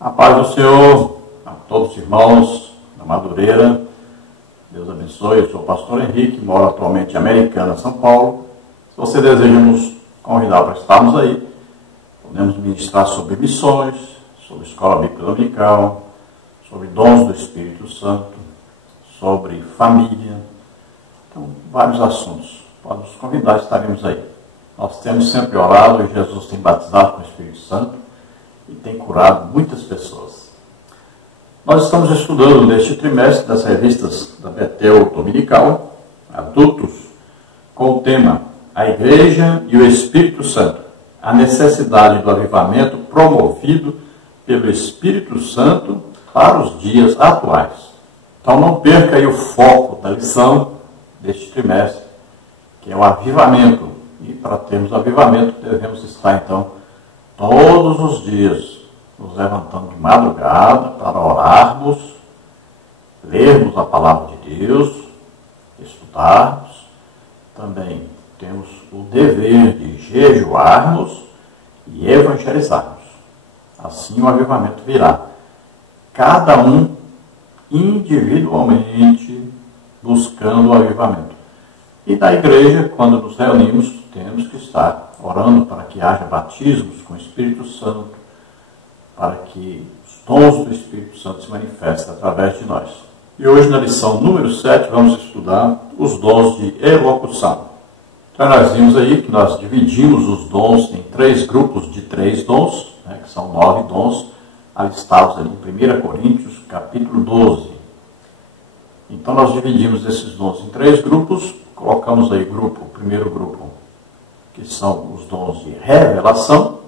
A paz do Senhor a todos os irmãos da Madureira. Deus abençoe. Eu sou o pastor Henrique, moro atualmente em Americana, São Paulo. Se você deseja nos convidar para estarmos aí, podemos ministrar sobre missões, sobre escola bíblica dominical, sobre dons do Espírito Santo, sobre família. Então, vários assuntos. Pode nos convidar, estaremos aí. Nós temos sempre orado e Jesus tem batizado com o Espírito Santo e tem curado muitas pessoas. Nós estamos estudando neste trimestre das revistas da Betel Dominical, adultos, com o tema A Igreja e o Espírito Santo, a necessidade do avivamento promovido pelo Espírito Santo para os dias atuais. Então não perca aí o foco da lição deste trimestre, que é o avivamento. E para termos avivamento, devemos estar então todos os dias nos levantando de madrugada para orarmos, lermos a palavra de Deus, estudarmos. Também temos o dever de jejuarmos e evangelizarmos. Assim o avivamento virá. Cada um individualmente buscando o avivamento. E na igreja, quando nos reunimos, temos que estar orando para que haja batismos com o Espírito Santo, para que os dons do Espírito Santo se manifestem através de nós. E hoje, na lição número 7, vamos estudar os dons de elocução. Então, nós vimos aí que nós dividimos os dons em 3 grupos de 3 dons, que são 9 dons, alistados ali em 1 Coríntios, capítulo 12. Então, nós dividimos esses dons em 3 grupos, colocamos aí o primeiro grupo, que são os dons de revelação,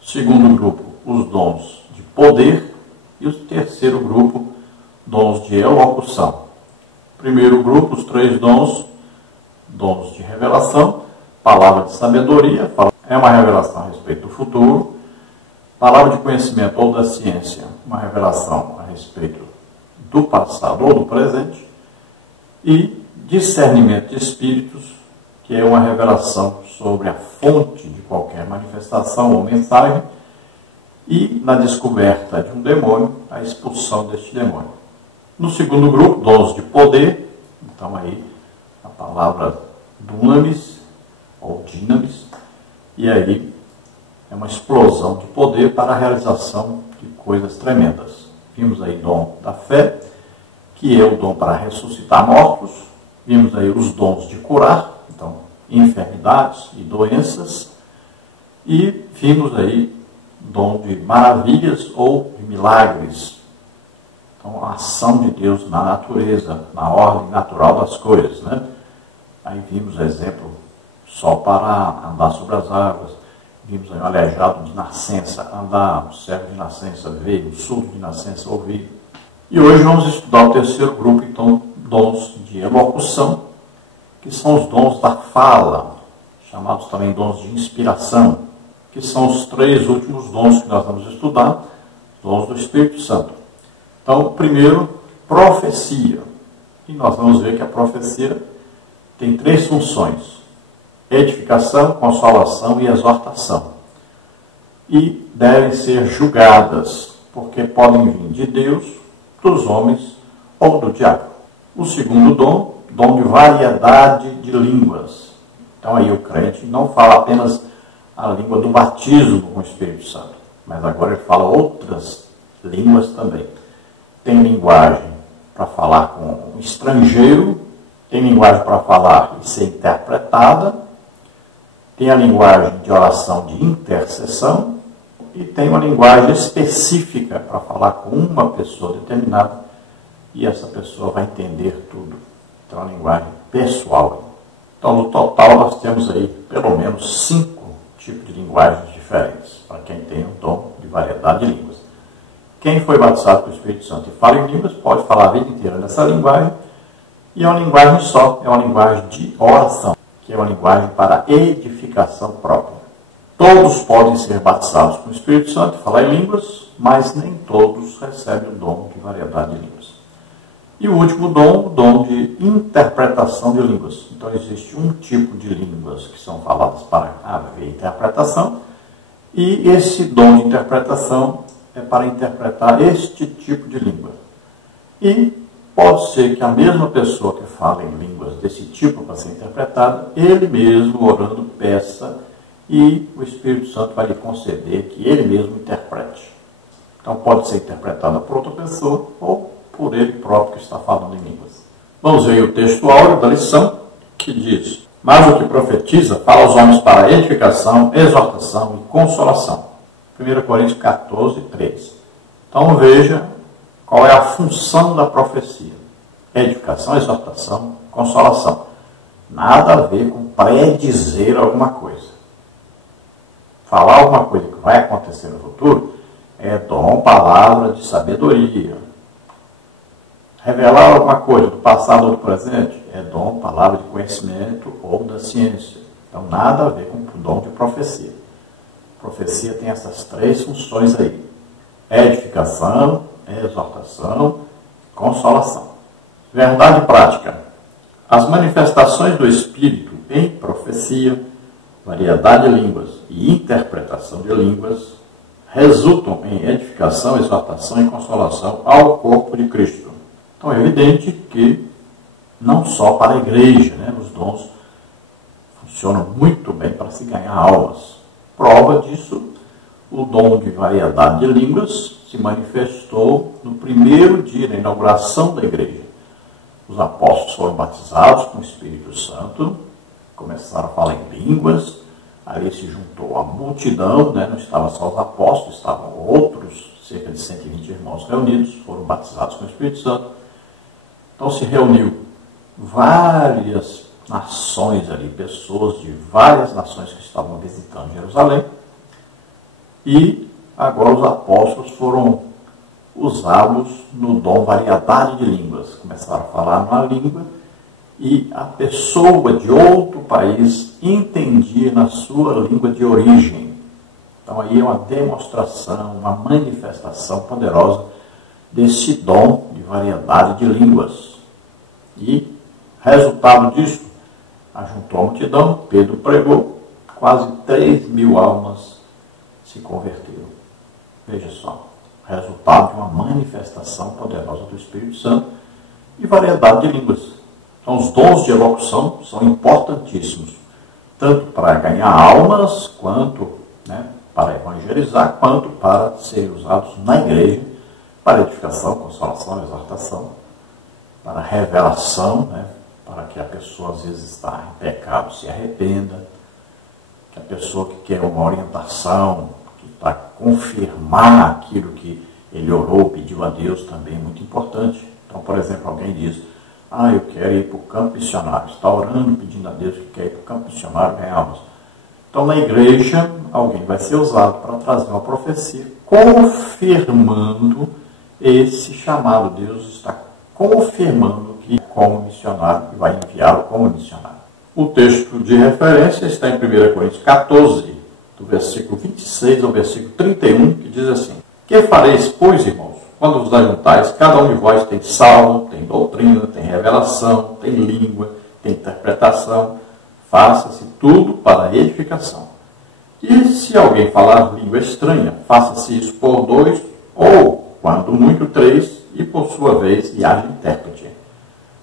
segundo grupo, os dons de poder, e o terceiro grupo, dons de elocução. Primeiro grupo, os 3 dons de revelação, palavra de sabedoria, é uma revelação a respeito do futuro, palavra de conhecimento ou da ciência, uma revelação a respeito do passado ou do presente, e discernimento de espíritos, que é uma revelação sobre a fonte de qualquer manifestação ou mensagem, e na descoberta de um demônio, a expulsão deste demônio. No segundo grupo, dons de poder, então aí a palavra dunamis ou dinamis, e aí é uma explosão de poder para a realização de coisas tremendas. Vimos aí dom da fé, que é o dom para ressuscitar mortos. Vimos aí os dons de curar, então enfermidades e doenças. E vimos aí dom de maravilhas ou de milagres. Então, a ação de Deus na natureza, na ordem natural das coisas, né? Aí vimos, exemplo, sol parar, andar sobre as águas. Vimos aí um aleijado de nascença andar, um cego de nascença ver, um surdo de nascença ouvir. E hoje vamos estudar o terceiro grupo, então, dons de elocução, que são os dons da fala, chamados também dons de inspiração, que são os 3 últimos dons que nós vamos estudar, dons do Espírito Santo. Então, primeiro, profecia. E nós vamos ver que a profecia tem 3 funções: edificação, consolação e exortação. E devem ser julgadas, porque podem vir de Deus, dos homens ou do diabo. O segundo dom de variedade de línguas. Então aí o crente não fala apenas a língua do batismo com o Espírito Santo, mas agora ele fala outras línguas também. Tem linguagem para falar com um estrangeiro, tem linguagem para falar e ser interpretada, tem a linguagem de oração de intercessão e tem uma linguagem específica para falar com uma pessoa determinada e essa pessoa vai entender tudo. Então, a linguagem pessoal. Então, no total, nós temos aí pelo menos 5 tipos de linguagens diferentes, para quem tem um dom de variedade de línguas. Quem foi batizado com o Espírito Santo e fala em línguas, pode falar a vida inteira nessa linguagem, e é uma linguagem só, é uma linguagem de oração, que é uma linguagem para edificação própria. Todos podem ser batizados com o Espírito Santo e falar em línguas, mas nem todos recebem o dom de variedade de línguas. E o último dom, o dom de interpretação de línguas. Então, existe um tipo de línguas que são faladas para haver interpretação, e esse dom de interpretação é para interpretar este tipo de língua. E pode ser que a mesma pessoa que fala em línguas desse tipo para ser interpretada, ele mesmo, orando, peça, e o Espírito Santo vai lhe conceder que ele mesmo interprete. Então pode ser interpretada por outra pessoa ou por ele próprio que está falando em línguas. Vamos ver o texto áureo da lição, que diz: mas o que profetiza fala aos homens para edificação, exortação e consolação. 1 Coríntios 14, 3. Então veja qual é a função da profecia. Edificação, exortação, consolação. Nada a ver com predizer alguma coisa. Falar alguma coisa que vai acontecer no futuro é dom, palavra de sabedoria. Revelar alguma coisa do passado ou do presente é dom, palavra de conhecimento ou da ciência. Então nada a ver com o dom de profecia. Profecia tem essas três funções aí: edificação, exortação, consolação. Verdade prática. As manifestações do Espírito em profecia, variedade de línguas e interpretação de línguas resultam em edificação, exortação e consolação ao corpo de Cristo. Então é evidente que não só para a igreja, os dons funcionam muito bem para se ganhar almas. Prova disso, o dom de variedade de línguas se manifestou no primeiro dia da inauguração da igreja. Os apóstolos foram batizados com o Espírito Santo, começaram a falar em línguas, aí se juntou a multidão, não estavam só os apóstolos, estavam outros, cerca de 120 irmãos reunidos, foram batizados com o Espírito Santo. Então se reuniu várias nações ali, pessoas de várias nações que estavam visitando Jerusalém, e agora os apóstolos foram usados no dom variedade de línguas. Começaram a falar uma língua e a pessoa de outro país entendia na sua língua de origem. Então aí é uma demonstração, uma manifestação poderosa desse dom de variedade de línguas. E, resultado disso, ajuntou a multidão, Pedro pregou, quase 3.000 almas se converteram. Veja só, resultado de uma manifestação poderosa do Espírito Santo e variedade de línguas. Então, os dons de elocução são importantíssimos, tanto para ganhar almas, quanto para evangelizar, quanto para serem usados na igreja, para edificação, consolação, exortação, para revelação, para que a pessoa às vezes está em pecado se arrependa, que a pessoa que quer uma orientação, que está confirmar aquilo que ele orou, pediu a Deus, também é muito importante. Então, por exemplo, alguém diz: eu quero ir para o campo missionário, está orando, pedindo a Deus que quer ir para o campo missionário, ganhar almas. Então, na igreja, alguém vai ser usado para trazer uma profecia, confirmando esse chamado. Deus está confirmando que como missionário, que vai enviá-lo como missionário. O texto de referência está em 1 Coríntios 14, do versículo 26 ao versículo 31, que diz assim: que fareis, pois, irmãos, quando vos ajuntais? Cada um de vós tem salmo, tem doutrina, tem revelação, tem língua, tem interpretação. Faça-se tudo para a edificação. E se alguém falar língua estranha, faça-se isso por 2, ou, quando muito, 3, e por sua vez, e haja intérprete.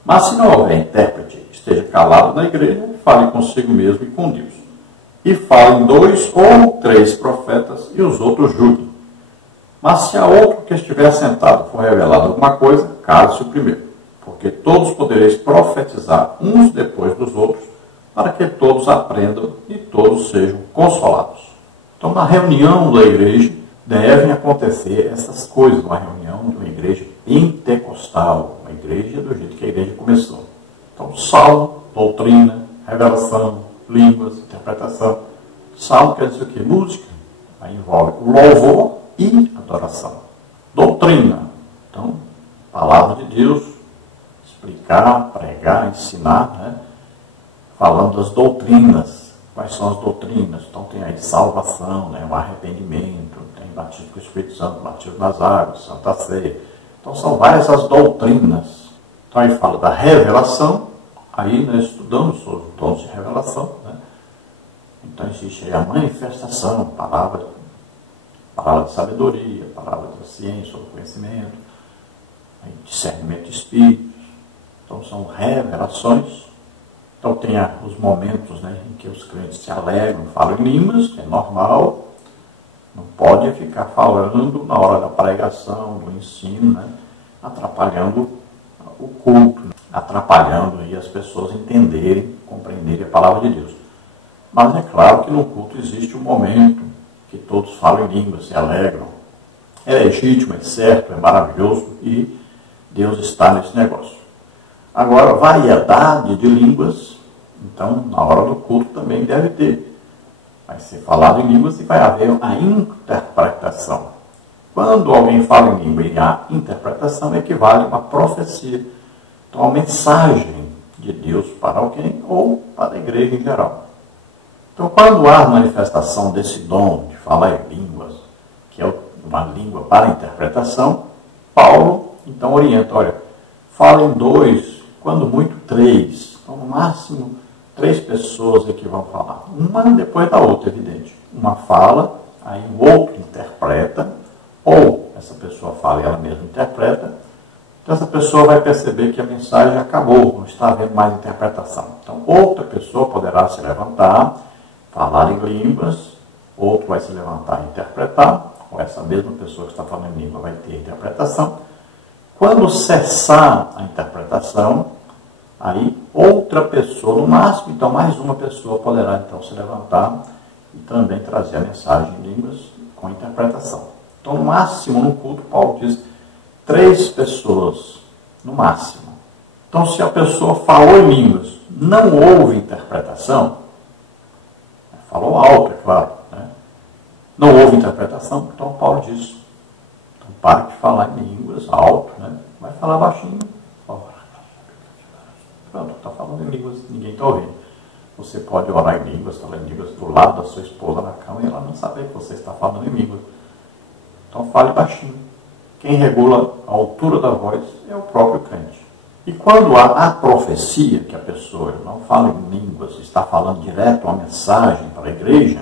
Mas se não houver intérprete, esteja calado na igreja, fale consigo mesmo e com Deus. E falem 2 ou 3 profetas, e os outros julguem. Mas se a outro que estiver sentado for revelado alguma coisa, cale-se o primeiro, porque todos podereis profetizar uns depois dos outros, para que todos aprendam e todos sejam consolados. Então, na reunião da igreja, devem acontecer essas coisas, uma reunião de uma igreja pentecostal, uma igreja do jeito que a igreja começou. Então, salmo, doutrina, revelação, línguas, interpretação. Salmo quer dizer o quê? Música. Aí envolve louvor e adoração. Doutrina. Então, palavra de Deus, explicar, pregar, ensinar, falando das doutrinas. Quais são as doutrinas? Então tem aí salvação, o arrependimento, tem batismo com o Espírito Santo, batismo nas águas, Santa Ceia. Então são várias as doutrinas. Então aí fala da revelação, aí nós estudamos sobre os dons de revelação. Então existe aí a manifestação, palavra palavra de sabedoria, palavra da ciência, do conhecimento, discernimento de espíritos. Então são revelações. Então tem os momentos, né, em que os crentes se alegram, falam em línguas, que é normal. Não pode ficar falando na hora da pregação, do ensino, né, atrapalhando o culto, né, atrapalhando aí as pessoas entenderem, compreenderem a palavra de Deus. Mas é claro que no culto existe um momento que todos falam em línguas, se alegram. É legítimo, é certo, é maravilhoso e Deus está nesse negócio. Agora, variedade de línguas, então, na hora do culto também deve ter. Vai ser falado em línguas e vai haver a interpretação. Quando alguém fala em língua e há interpretação, equivale a uma profecia. Então, a mensagem de Deus para alguém ou para a igreja em geral. Então, quando há manifestação desse dom de falar em línguas, que é uma língua para interpretação, Paulo, então, orienta, olha, fala em 2, quando muito 3. Então, no máximo, 3 pessoas é que vão falar. Uma depois da outra, evidente. Uma fala, aí o outro interpreta, ou essa pessoa fala e ela mesma interpreta. Então, essa pessoa vai perceber que a mensagem acabou, não está havendo mais interpretação. Então, outra pessoa poderá se levantar, falar em línguas, outro vai se levantar e interpretar, ou essa mesma pessoa que está falando em língua vai ter interpretação. Quando cessar a interpretação, aí outra pessoa, no máximo, então mais uma pessoa poderá então se levantar e também trazer a mensagem em línguas com interpretação. Então, no máximo, no culto, Paulo diz 3 pessoas, no máximo. Então, se a pessoa falou em línguas, não houve interpretação, falou alto, é claro, né? Não houve interpretação, então Paulo diz, então pare de falar em línguas alto, né? Vai falar baixinho. Pronto, está falando em línguas, ninguém está ouvindo. Você pode orar em línguas, falar em línguas do lado da sua esposa na cama e ela não saber que você está falando em línguas. Então fale baixinho. Quem regula a altura da voz é o próprio crente. E quando há a profecia, que a pessoa não fala em línguas, está falando direto uma mensagem para a igreja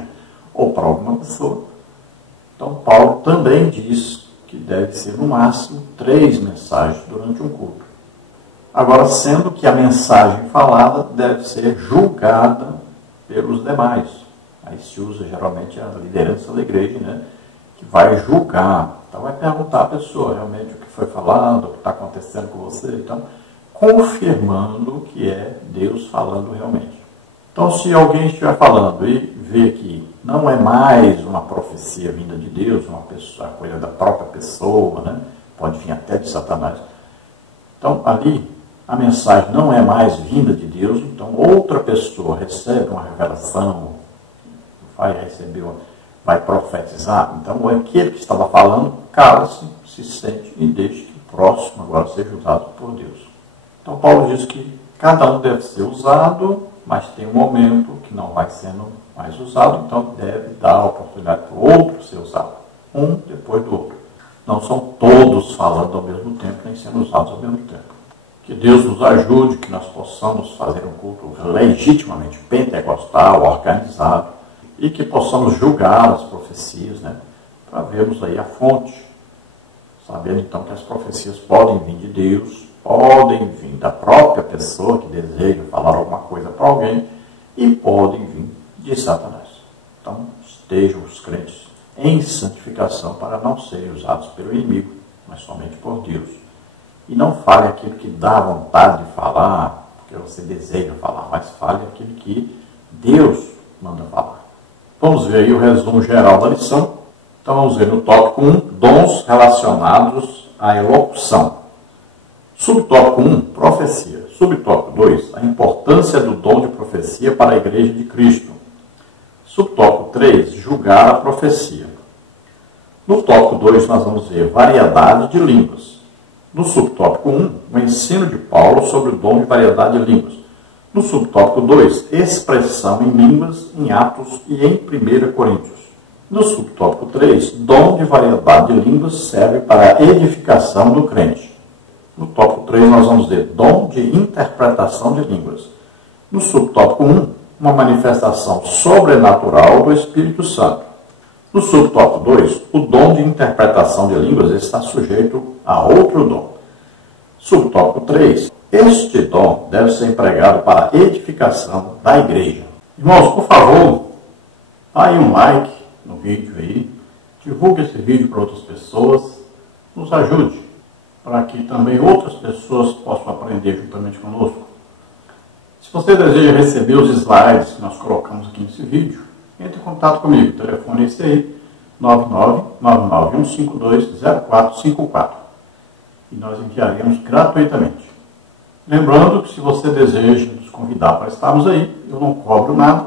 ou para alguma pessoa, então Paulo também diz que deve ser no máximo 3 mensagens durante um culto. Agora, sendo que a mensagem falada deve ser julgada pelos demais. Aí se usa geralmente a liderança da igreja, né, que vai julgar. Então vai perguntar à pessoa realmente o que foi falado, o que está acontecendo com você, então confirmando que é Deus falando realmente. Então, se alguém estiver falando e vê que não é mais uma profecia vinda de Deus, uma pessoa, a coisa da própria pessoa, né, pode vir até de Satanás. Então, ali, a mensagem não é mais vinda de Deus, então outra pessoa recebe uma revelação, vai profetizar. Então, aquele que estava falando, cala-se, se sente e deixe que o próximo agora seja usado por Deus. Então, Paulo diz que cada um deve ser usado, mas tem um momento que não vai sendo mais usado, então deve dar a oportunidade para o outro ser usado, um depois do outro. Não são todos falando ao mesmo tempo, nem sendo usados ao mesmo tempo. Que Deus nos ajude, que nós possamos fazer um culto legitimamente pentecostal, organizado, e que possamos julgar as profecias, né, para vermos aí a fonte, sabendo então que as profecias podem vir de Deus, podem vir da própria pessoa que deseja falar alguma coisa para alguém e podem vir de Satanás. Então, estejam os crentes em santificação para não serem usados pelo inimigo, mas somente por Deus. E não fale aquilo que dá vontade de falar, porque você deseja falar, mas fale aquilo que Deus manda falar. Vamos ver aí o resumo geral da lição. Então vamos ver no tópico 1, dons relacionados à elocução. Subtópico 1, profecia. Subtópico 2, a importância do dom de profecia para a Igreja de Cristo. Subtópico 3, julgar a profecia. No tópico 2 nós vamos ver variedade de línguas. No subtópico 1, o ensino de Paulo sobre o dom de variedade de línguas. No subtópico 2, expressão em línguas em Atos e em 1 Coríntios. No subtópico 3, dom de variedade de línguas serve para a edificação do crente. No tópico 3, nós vamos ver dom de interpretação de línguas. No subtópico 1, uma manifestação sobrenatural do Espírito Santo. No subtópico 2, o dom de interpretação de línguas está sujeito a outro dom. Subtópico 3, este dom deve ser empregado para a edificação da igreja. Irmãos, por favor, dá aí um like no vídeo aí, divulgue esse vídeo para outras pessoas, nos ajude, para que também outras pessoas possam aprender juntamente conosco. Se você deseja receber os slides que nós colocamos aqui nesse vídeo, entre em contato comigo. O telefone é esse aí, 99991520454. E nós enviaremos gratuitamente. Lembrando que se você deseja nos convidar para estarmos aí, eu não cobro nada.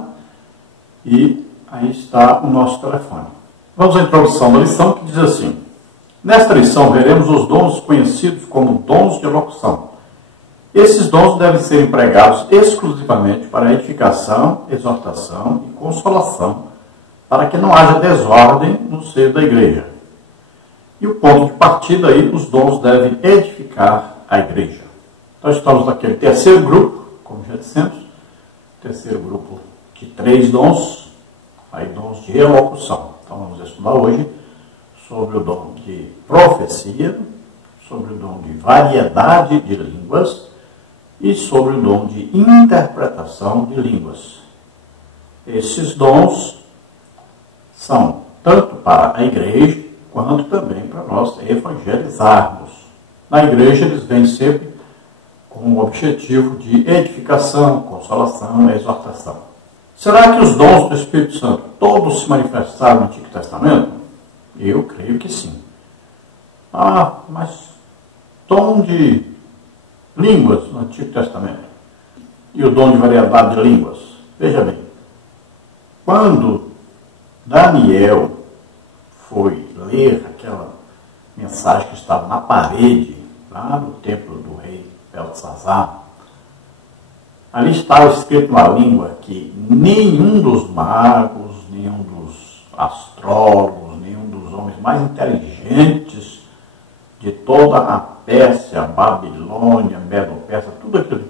E aí está o nosso telefone. Vamos à introdução da lição, que diz assim: nesta lição veremos os dons conhecidos como dons de elocução. Esses dons devem ser empregados exclusivamente para edificação, exortação e consolação, para que não haja desordem no seio da igreja. E o ponto de partida aí, os dons devem edificar a igreja. Então estamos naquele terceiro grupo, como já dissemos, terceiro grupo de 3 dons, aí dons de elocução. Então vamos estudar hoje sobre o dom de profecia, sobre o dom de variedade de línguas, e sobre o dom de interpretação de línguas. Esses dons são tanto para a igreja, quanto também para nós evangelizarmos. Na igreja eles vêm sempre com o objetivo de edificação, consolação e exortação. Será que os dons do Espírito Santo todos se manifestaram no Antigo Testamento? Eu creio que sim. Mas dom de línguas no Antigo Testamento e o dom de variedade de línguas. Veja bem, quando Daniel foi ler aquela mensagem que estava na parede, lá no templo do rei Beltesazar, ali estava escrito uma língua que nenhum dos magos, nenhum dos astrólogos, nenhum dos homens mais inteligentes de toda a Pérsia, Babilônia, Medo-Persa, tudo aquilo,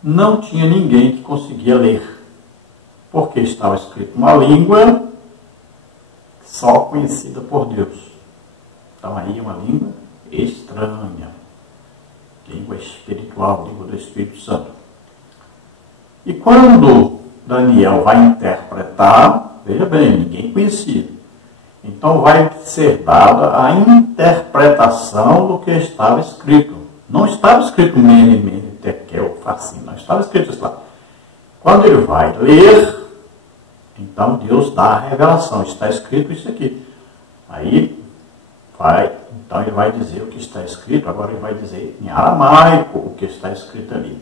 não tinha ninguém que conseguia ler, porque estava escrito uma língua só conhecida por Deus. Então aí uma língua estranha, língua espiritual, língua do Espírito Santo. E quando Daniel vai interpretar, veja bem, ninguém conhecia. Então vai ser dada a interpretação do que estava escrito. Não estava escrito Mene, Mene, Tekel, Farsim, não estava escrito isso lá. Quando ele vai ler, então Deus dá a revelação, está escrito isso aqui. Aí então ele vai dizer o que está escrito, agora ele vai dizer em aramaico o que está escrito ali.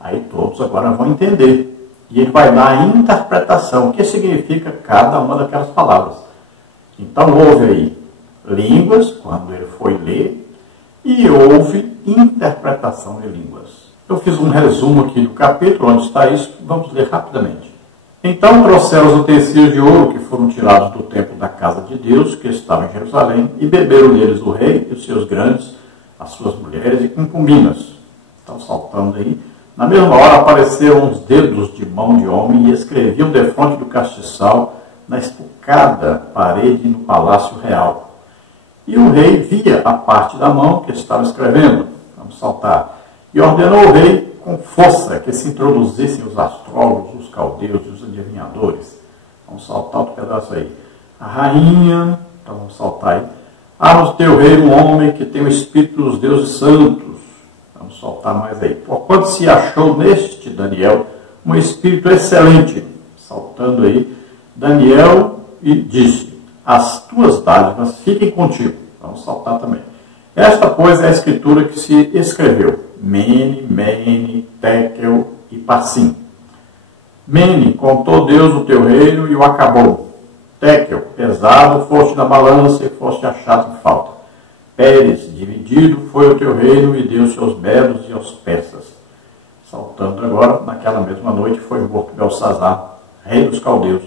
Aí todos agora vão entender. E ele vai dar a interpretação, o que significa cada uma daquelas palavras. Então houve aí línguas, quando ele foi ler, e houve interpretação de línguas. Eu fiz um resumo aqui do capítulo, onde está isso, vamos ler rapidamente. Então trouxeram os utensílios de ouro que foram tirados do templo da casa de Deus, que estava em Jerusalém, e beberam neles o rei e os seus grandes, as suas mulheres e concubinas. Estão saltando aí. Na mesma hora apareceram uns dedos de mão de homem e escreviam defronte do castiçal na espucada parede no palácio real. E o rei via a parte da mão que estava escrevendo. Vamos saltar. E ordenou o rei com força que se introduzissem os astrólogos, os caldeus e os adivinhadores. Vamos saltar outro pedaço aí. A rainha, então vamos saltar aí. Há no teu reino um homem que tem o espírito dos deuses santos. Vamos soltar mais aí. Porquanto se achou neste Daniel um espírito excelente. Saltando aí. Daniel e disse: as tuas dádivas fiquem contigo. Vamos saltar também. Esta, pois, é a escritura que se escreveu. Mene, Mene, Tekel e Parsim. Mene, contou Deus o teu reino e o acabou. Tekel, pesado foste na balança e foste achado em falta. Pérez, dividido foi o teu reino e deu seus medos e aos persas. Saltando agora, naquela mesma noite foi morto Belsazar, rei dos caldeus,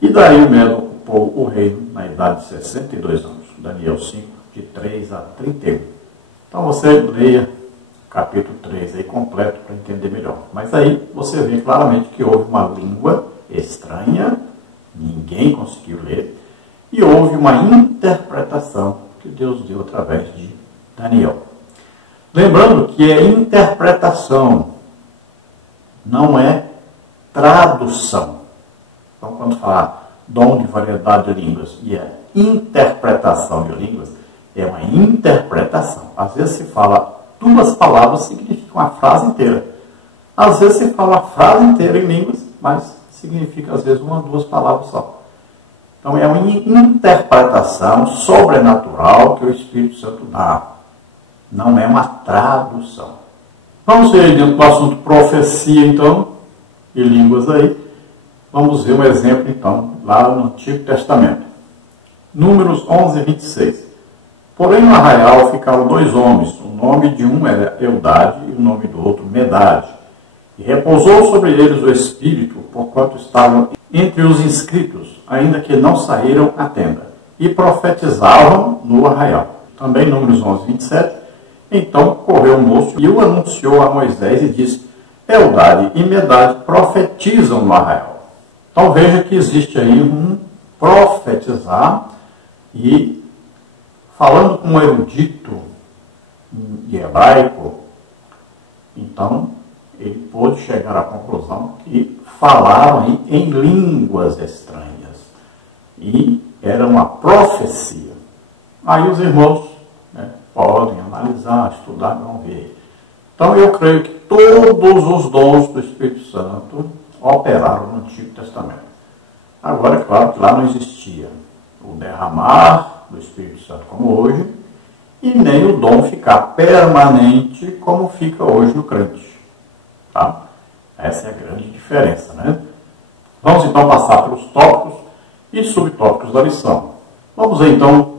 e daí o Medo ocupou o reino na idade de 62 anos. Daniel 5, de 3 a 31. Então você leia o capítulo 3 aí completo para entender melhor. Mas aí você vê claramente que houve uma língua estranha, ninguém conseguiu ler, e houve uma interpretação que Deus deu através de Daniel. Lembrando que é interpretação, não é tradução. Então, quando falar dom de variedade de línguas e é interpretação de línguas, é uma interpretação. Às vezes se fala duas palavras, significa uma frase inteira. Às vezes se fala a frase inteira em línguas, mas significa às vezes uma ou duas palavras só. Então é uma interpretação sobrenatural que o Espírito Santo dá. Não é uma tradução. Vamos ver dentro do assunto profecia, então, e línguas aí. Vamos ver um exemplo, então, lá no Antigo Testamento. Números 11, 26. Porém, no arraial ficaram dois homens. O nome de um era Eldade e o nome do outro Medade. E repousou sobre eles o Espírito, porquanto estavam entre os inscritos, ainda que não saíram à tenda. E profetizavam no arraial. Também, Números 11, 27. Então correu o moço e o anunciou a Moisés e disse: Eldade e Medade profetizam no arraial. Então veja que existe aí um profetizar, e falando com um erudito de hebraico, então ele pôde chegar à conclusão que falaram em línguas estranhas. E era uma profecia. Aí os irmãos podem analisar, estudar, vão ver. Então eu creio que todos os dons do Espírito Santo operaram no Antigo Testamento. Agora, é claro que lá não existia o derramar do Espírito Santo como hoje, e nem o dom ficar permanente como fica hoje no crente. Tá? Essa é a grande diferença, né? Vamos então passar pelos tópicos e subtópicos da lição. Vamos ver então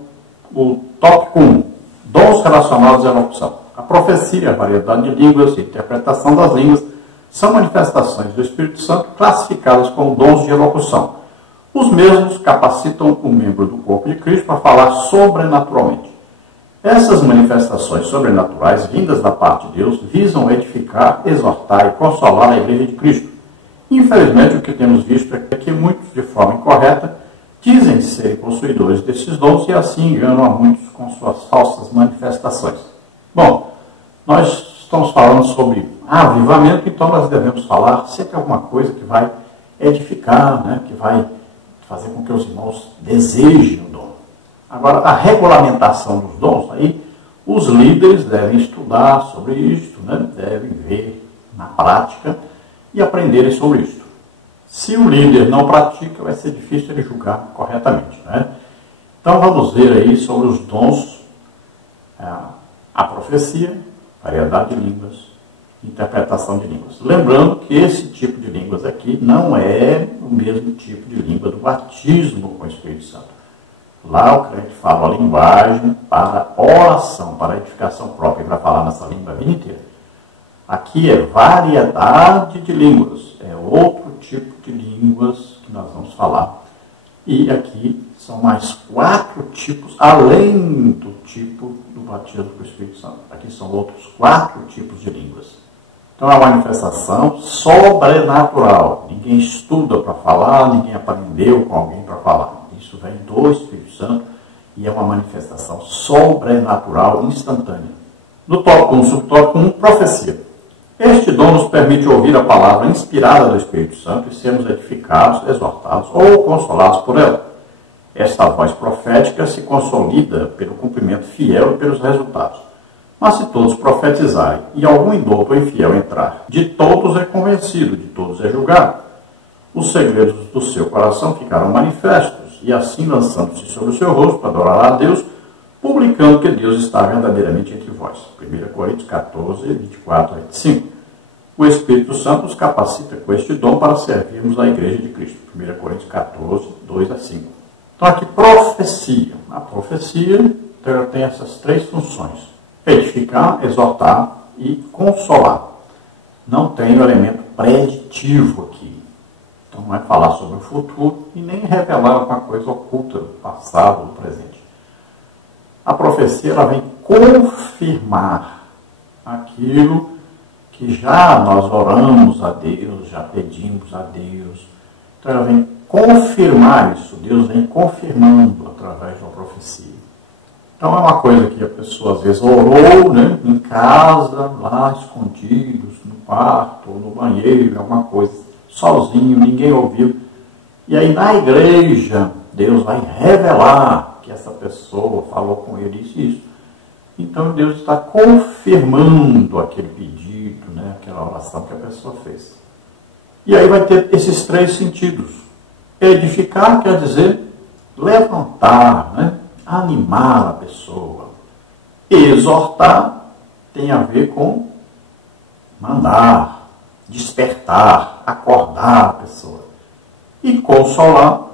o tópico 1, dons relacionados à elocução. A profecia, a variedade de línguas e a interpretação das línguas são manifestações do Espírito Santo classificadas como dons de elocução. Os mesmos capacitam o membro do corpo de Cristo para falar sobrenaturalmente. Essas manifestações sobrenaturais, vindas da parte de Deus, visam edificar, exortar e consolar a Igreja de Cristo. Infelizmente, o que temos visto é que muitos, de forma incorreta, dizem serem possuidores desses dons e assim enganam a muitos com suas falsas manifestações. Bom, nós estamos falando sobre avivamento, então nós devemos falar sempre alguma coisa que vai edificar, que vai fazer com que os irmãos desejem o dom. Agora, a regulamentação dos dons, aí os líderes devem estudar sobre isto, devem ver na prática e aprenderem sobre isto. Se o líder não pratica, vai ser difícil ele julgar corretamente. Então vamos ver aí sobre os dons, a profecia, variedade de línguas, interpretação de línguas. Lembrando que esse tipo de línguas aqui não é o mesmo tipo de língua do batismo com o Espírito Santo. Lá o crente fala a linguagem para oração, para edificação própria, para falar nessa língua a vida inteira. Aqui é variedade de línguas, é outro tipo de línguas que nós vamos falar. E aqui são mais 4 tipos, além do tipo do batismo com o Espírito Santo. Aqui são outros 4 tipos de línguas. Então é uma manifestação sobrenatural. Ninguém estuda para falar, ninguém aprendeu com alguém para falar. Isso vem do Espírito Santo e é uma manifestação sobrenatural instantânea. No tópico 1, subtópico 1, profecia. Este dom nos permite ouvir a palavra inspirada do Espírito Santo e sermos edificados, exortados ou consolados por ela. Esta voz profética se consolida pelo cumprimento fiel e pelos resultados. Mas se todos profetizarem e algum indulto ou infiel entrar, de todos é convencido, de todos é julgado. Os segredos do seu coração ficarão manifestos, e assim lançando-se sobre o seu rosto, adorará a Deus, publicando que Deus está verdadeiramente entre vós. 1 Coríntios 14, 24 a 25. O Espírito Santo nos capacita com este dom para servirmos a Igreja de Cristo. 1 Coríntios 14, 2 a 5. Então aqui, profecia. A profecia tem essas 3 funções: edificar, exortar e consolar. Não tem o elemento preditivo aqui. Então não é falar sobre o futuro e nem revelar alguma coisa oculta do passado ou do presente. A profecia ela vem confirmar aquilo que já nós oramos a Deus, já pedimos a Deus. Então ela vem confirmar isso. Deus vem confirmando através de uma profecia. Então é uma coisa que a pessoa às vezes orou, né, em casa, lá escondidos, no quarto, ou no banheiro, alguma coisa, sozinho, ninguém ouviu. E aí na igreja, Deus vai revelar que essa pessoa falou com ele isso e isso. Então Deus está confirmando aquele pedido, né, aquela oração que a pessoa fez. E aí vai ter esses três sentidos. Edificar quer dizer levantar, né, animar a pessoa. Exortar tem a ver com mandar, despertar, acordar a pessoa. E consolar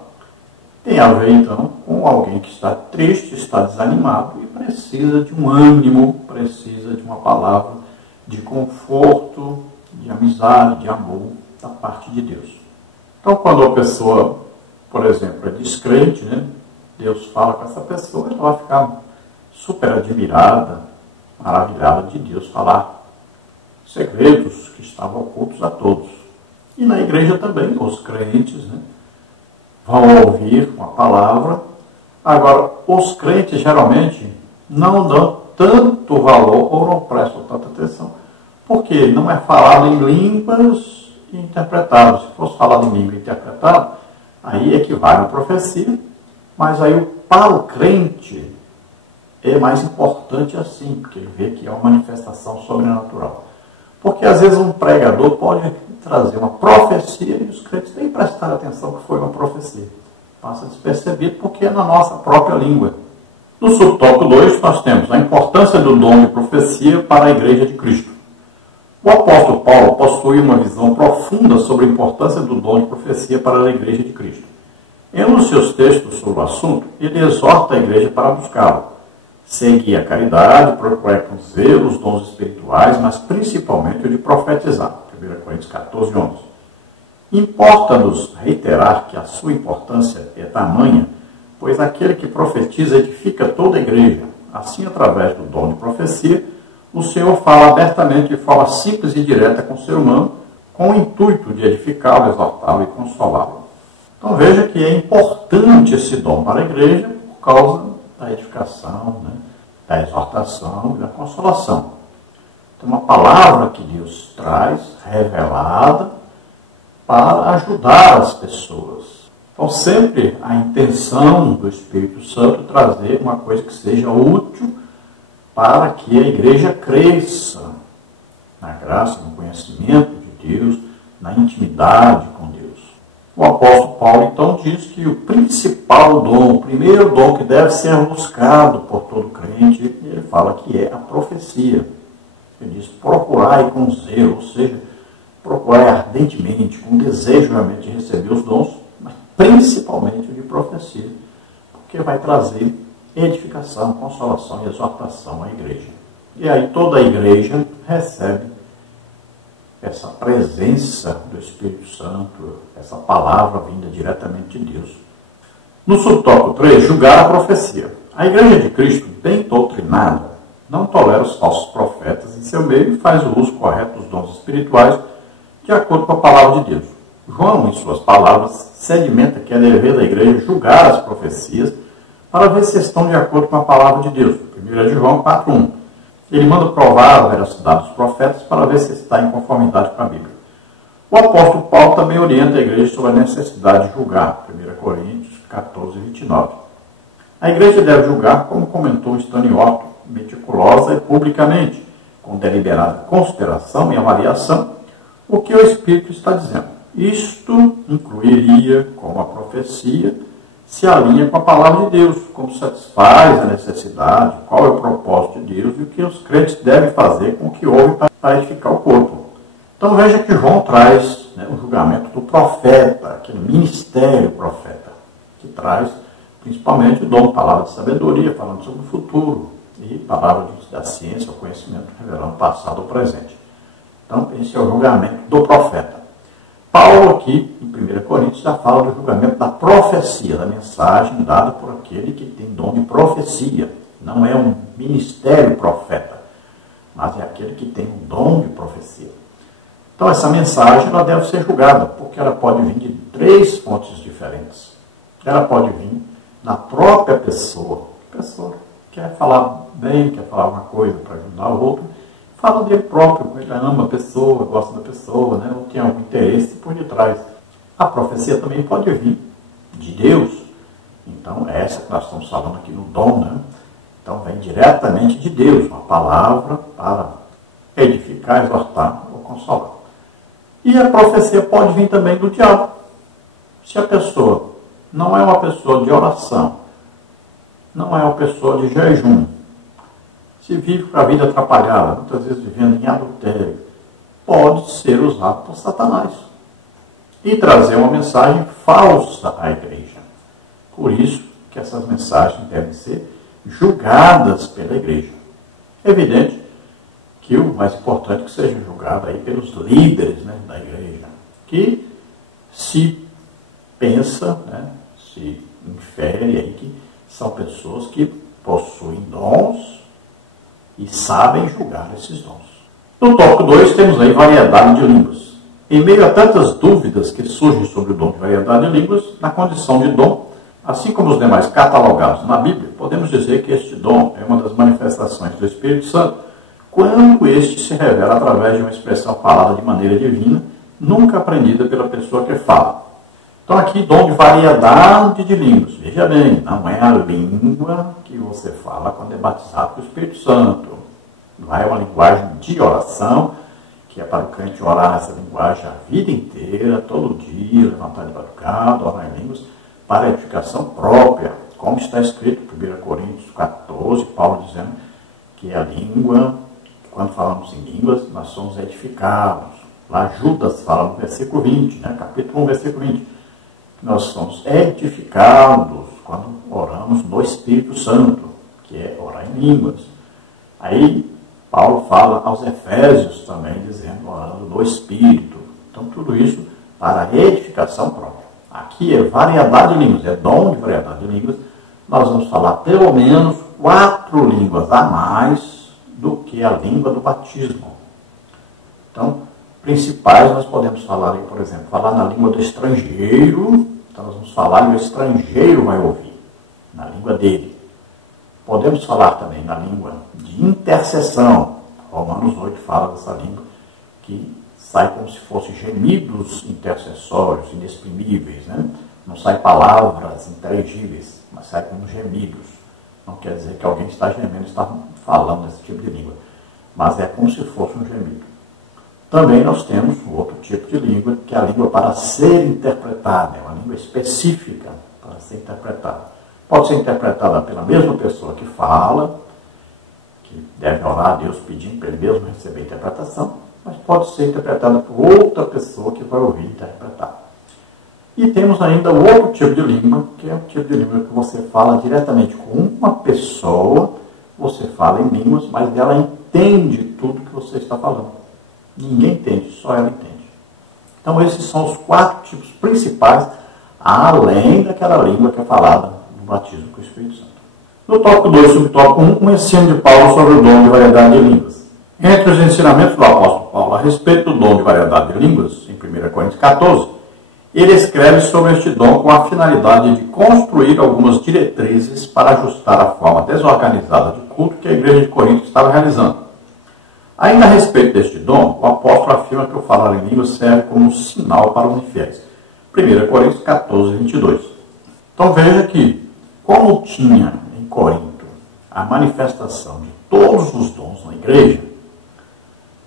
tem a ver, então, com alguém que está triste, está desanimado e precisa de um ânimo, precisa de uma palavra de conforto, de amizade, de amor da parte de Deus. Então, quando a pessoa, por exemplo, é descrente, né, Deus fala com essa pessoa, ela vai ficar super admirada, maravilhada de Deus falar segredos que estavam ocultos a todos. E na igreja também, os crentes, né, vão ouvir uma palavra. Agora, os crentes geralmente não dão tanto valor ou não prestam tanta atenção, porque não é falado em línguas e interpretado. Se fosse falado em língua e interpretado, aí equivale a profecia, mas aí para o crente é mais importante assim, porque ele vê que é uma manifestação sobrenatural. Porque às vezes um pregador pode trazer uma profecia e os crentes têm que prestar atenção que foi uma profecia. Passa despercebido porque é na nossa própria língua. No subtópico 2 nós temos a importância do dom de profecia para a Igreja de Cristo. O apóstolo Paulo possui uma visão profunda sobre a importância do dom de profecia para a Igreja de Cristo. Em um dos seus textos sobre o assunto, ele exorta a Igreja para buscá-lo. Seguir a caridade, procurar com zelo os dons espirituais, mas principalmente o de profetizar. 1 Coríntios 14, 11. Importa-nos reiterar que a sua importância é tamanha, pois aquele que profetiza edifica toda a igreja. Assim, através do dom de profecia, o Senhor fala abertamente de forma simples e direta com o ser humano, com o intuito de edificá-lo, exortá-lo e consolá-lo. Então veja que é importante esse dom para a igreja por causa da edificação, né, da exortação e da consolação. Então, uma palavra que Deus traz, revelada, para ajudar as pessoas. Então, sempre a intenção do Espírito Santo trazer uma coisa que seja útil para que a igreja cresça na graça, no conhecimento de Deus, na intimidade com Deus. O apóstolo Paulo, então, diz que o principal dom, o primeiro dom que deve ser buscado por todo crente, ele fala que é a profecia. Ele diz, procurai com zelo, ou seja, procurai ardentemente, com desejo realmente de receber os dons, mas principalmente o de profecia, porque vai trazer edificação, consolação e exortação à igreja. E aí toda a igreja recebe essa presença do Espírito Santo, essa palavra vinda diretamente de Deus. No subtópico 3, julgar a profecia. A igreja de Cristo, bem doutrinada, não tolera os falsos profetas em seu meio e faz o uso correto dos dons espirituais de acordo com a palavra de Deus. João, em suas palavras, sedimenta que é dever da igreja julgar as profecias para ver se estão de acordo com a palavra de Deus. 1 João 4:1. Ele manda provar a veracidade dos profetas para ver se está em conformidade com a Bíblia. O apóstolo Paulo também orienta a igreja sobre a necessidade de julgar. 1 Coríntios 14, 29. A igreja deve julgar, como comentou Stanley Orton, meticulosa e publicamente, com deliberada consideração e avaliação, o que o Espírito está dizendo. Isto incluiria, como a profecia, se alinha com a palavra de Deus, como satisfaz a necessidade, qual é o propósito de Deus e o que os crentes devem fazer com o que ouvem para edificar o corpo. Então veja que João traz, né, o julgamento do profeta, aquele ministério profeta, que traz principalmente o dom, palavra de sabedoria, falando sobre o futuro, e palavra da ciência, o conhecimento, revelando o passado ou presente. Então esse é o julgamento do profeta. Paulo aqui, em 1 Coríntios, já fala do julgamento da profecia, da mensagem dada por aquele que tem dom de profecia. Não é um ministério profeta, mas é aquele que tem um dom de profecia. Então essa mensagem ela deve ser julgada, porque ela pode vir de 3 fontes diferentes. Ela pode vir da própria pessoa. A pessoa quer falar bem, quer falar uma coisa para ajudar o outro, fala dele próprio, ele ama a pessoa, gosta da pessoa, né? Ou tem algum interesse por detrás. A profecia também pode vir de Deus. Então, essa que nós estamos falando aqui no dom, né? Então, vem diretamente de Deus, uma palavra para edificar, exortar ou consolar. E a profecia pode vir também do diabo. Se a pessoa não é uma pessoa de oração, não é uma pessoa de jejum, se vive com a vida atrapalhada, muitas vezes vivendo em adultério, pode ser usado por Satanás e trazer uma mensagem falsa à igreja. Por isso que essas mensagens devem ser julgadas pela igreja. É evidente que o mais importante é que seja julgado aí pelos líderes, né, da igreja, que se pensa, né, se infere aí que são pessoas que possuem dons e sabem julgar esses dons. No tópico 2 temos aí variedade de línguas. Em meio a tantas dúvidas que surgem sobre o dom de variedade de línguas, na condição de dom, assim como os demais catalogados na Bíblia, podemos dizer que este dom é uma das manifestações do Espírito Santo, quando este se revela através de uma expressão falada de maneira divina, nunca aprendida pela pessoa que fala. Então aqui, dom de variedade de línguas. Veja bem, não é a língua que você fala quando é batizado com o Espírito Santo. Não é uma linguagem de oração, que é para o crente orar essa linguagem a vida inteira, todo dia, levantar de madrugada, orar em línguas, para a edificação própria, como está escrito em 1 Coríntios 14, Paulo dizendo que a língua, quando falamos em línguas, nós somos edificados. Lá Judas fala no versículo 20, né, capítulo 1, versículo 20, que nós somos edificados quando oramos no Espírito Santo, que é orar em línguas. Aí Paulo fala aos Efésios também, dizendo, orando no Espírito. Então tudo isso para a edificação própria. Aqui é variedade de línguas, é dom de variedade de línguas. Nós vamos falar pelo menos 4 línguas a mais do que a língua do batismo. Então, principais nós podemos falar aí, por exemplo, falar na língua do estrangeiro. Então nós vamos falar e o estrangeiro vai ouvir, na língua dele. Podemos falar também na língua de intercessão. Romanos 8 fala dessa língua que sai como se fossem gemidos intercessórios, inexprimíveis, né? Não sai palavras inteligíveis, mas sai como gemidos. Não quer dizer que alguém está gemendo, está falando esse tipo de língua, mas é como se fosse um gemido. Também nós temos outro tipo de língua, que é a língua para ser interpretada, é uma língua específica para ser interpretada. Pode ser interpretada pela mesma pessoa que fala, que deve orar a Deus pedindo para ele mesmo receber a interpretação, mas pode ser interpretada por outra pessoa que vai ouvir interpretar. E temos ainda o outro tipo de língua, que é o tipo de língua que você fala diretamente com uma pessoa, você fala em línguas, mas ela entende tudo que você está falando. Ninguém entende, só ela entende. Então esses são os 4 tipos principais, além daquela língua que é falada no batismo com o Espírito Santo. No tópico 2, subtópico 1, um ensino de Paulo sobre o dom de variedade de línguas. Entre os ensinamentos do apóstolo Paulo a respeito do dom de variedade de línguas, em 1 Coríntios 14, ele escreve sobre este dom com a finalidade de construir algumas diretrizes para ajustar a forma desorganizada de culto que a igreja de Corinto estava realizando. Ainda a respeito deste dom, o apóstolo afirma que o falar em línguas serve como um sinal para os infiéis. 1 Coríntios 14, 22. Então veja que, como tinha em Corinto a manifestação de todos os dons na igreja,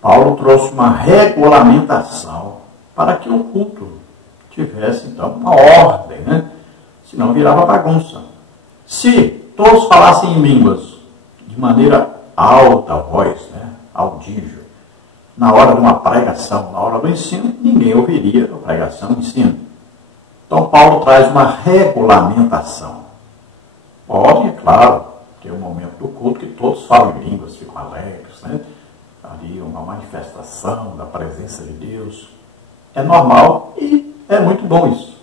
Paulo trouxe uma regulamentação para que o culto tivesse, então, uma ordem, né? Senão virava bagunça. Se todos falassem em línguas de maneira alta voz, né? Audível, na hora de uma pregação, na hora do ensino, ninguém ouviria a pregação e o ensino. Então, Paulo traz uma regulamentação. Pode, é claro, ter um momento do culto que todos falam em línguas, ficam alegres, né? Ali uma manifestação da presença de Deus. É normal e é muito bom isso.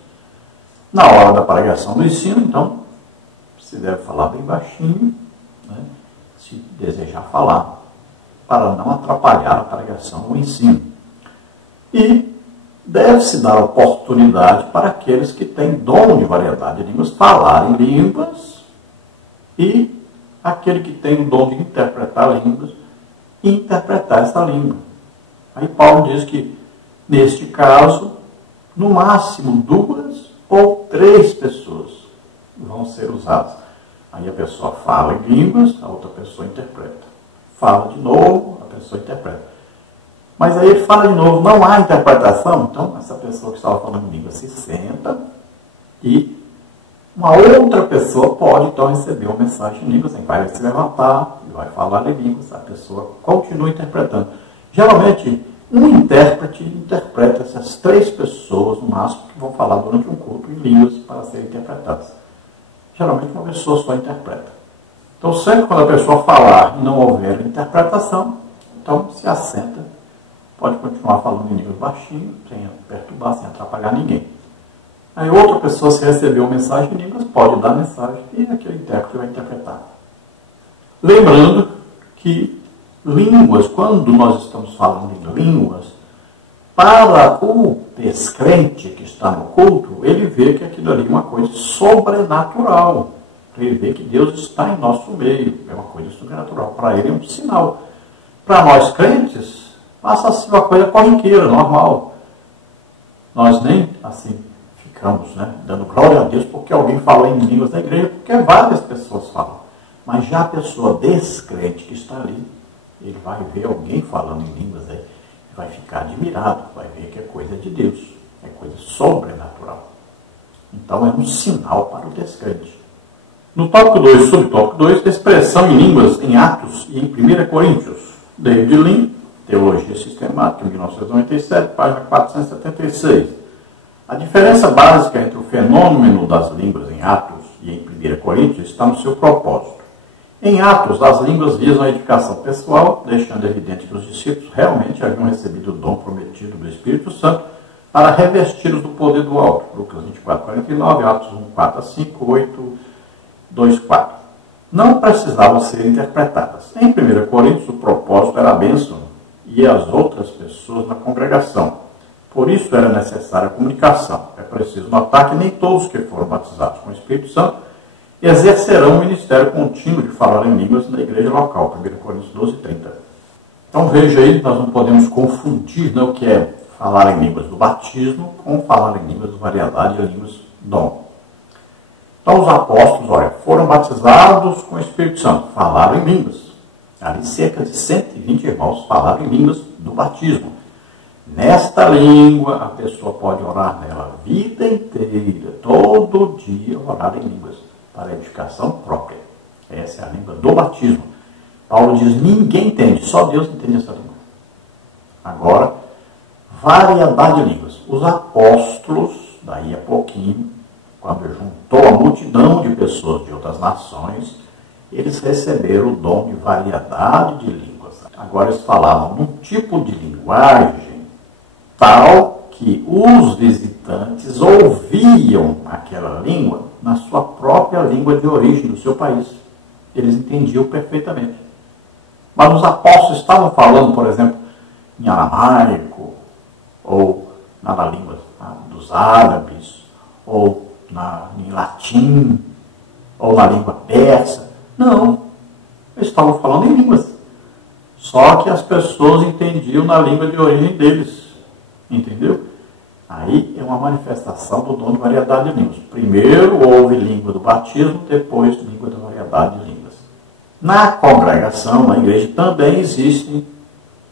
Na hora da pregação do ensino, então, se deve falar bem baixinho, né? Se desejar falar, para não atrapalhar a pregação ou o ensino. E deve-se dar oportunidade para aqueles que têm dom de variedade de línguas falarem línguas e aquele que tem o dom de interpretar línguas interpretar essa língua. Aí Paulo diz que, neste caso, no máximo 2 ou 3 pessoas vão ser usadas. Aí a pessoa fala em línguas, a outra pessoa interpreta. Fala de novo, a pessoa interpreta. Mas aí ele fala de novo, não há interpretação, então essa pessoa que estava falando em língua se senta e uma outra pessoa pode então receber uma mensagem em línguas, vai se levantar e vai falar em línguas, a pessoa continua interpretando. Geralmente, um intérprete interpreta essas 3 pessoas, no máximo, que vão falar durante um culto em línguas para serem interpretadas. Geralmente, uma pessoa só interpreta. Então, sempre quando a pessoa falar e não houver interpretação, então se assenta, pode continuar falando em línguas baixinho, sem perturbar, sem atrapalhar ninguém. Aí outra pessoa, se recebeu uma mensagem em línguas, pode dar a mensagem e aquele intérprete vai interpretar. Lembrando que línguas, quando nós estamos falando em línguas, para o descrente que está no culto, ele vê que aquilo ali é uma coisa sobrenatural. Ele vê que Deus está em nosso meio, é uma coisa sobrenatural. Para ele é um sinal. Para nós crentes, passa a ser uma coisa corriqueira, normal. Nós nem assim ficamos dando glória a Deus porque alguém fala em línguas na igreja, porque várias pessoas falam. Mas já a pessoa descrente que está ali, ele vai ver alguém falando em línguas aí, vai ficar admirado, vai ver que é coisa de Deus, é coisa sobrenatural. Então é um sinal para o descrente. No tópico 2, subtópico 2, expressão em línguas em Atos e em 1 Coríntios. David Lean, Teologia Sistemática, 1997, página 476. A diferença básica entre o fenômeno das línguas em Atos e em 1 Coríntios está no seu propósito. Em Atos, as línguas visam a edificação pessoal, deixando evidente que os discípulos realmente haviam recebido o dom prometido do Espírito Santo para revesti-los do poder do alto. Lucas 24, 49, Atos 1, 4 a 5, 8, 2, 4. Não precisavam ser interpretadas. Em 1 Coríntios, o propósito era a bênção e as outras pessoas na congregação. Por isso era necessária a comunicação. É preciso notar que nem todos que foram batizados com o Espírito Santo exercerão o ministério contínuo de falar em línguas na igreja local. 1 Coríntios 12, 30. Então veja aí, nós não podemos confundir o que é falar em línguas do batismo com falar em línguas de variedade de línguas dom. Então os apóstolos, foram batizados com o Espírito Santo, falaram em línguas. Ali cerca de 120 irmãos falaram em línguas do batismo. Nesta língua, a pessoa pode orar nela a vida inteira, todo dia orar em línguas, para edificação própria. Essa é a língua do batismo. Paulo diz, ninguém entende, só Deus entende essa língua. Agora, variedade de línguas. Os apóstolos, daí a pouquinho, quando juntou a multidão de pessoas de outras nações, eles receberam o dom de variedade de línguas. Agora eles falavam num tipo de linguagem tal que os visitantes ouviam aquela língua na sua própria língua de origem do seu país. Eles entendiam perfeitamente. Mas os apóstolos estavam falando, por exemplo, em aramaico, ou na língua dos árabes, ou em latim, ou na língua persa. Não, eles estavam falando em línguas. Só que as pessoas entendiam na língua de origem deles. Entendeu? Aí é uma manifestação do dom de variedade de línguas. Primeiro houve língua do batismo, depois língua da variedade de línguas. Na congregação, na igreja, também existem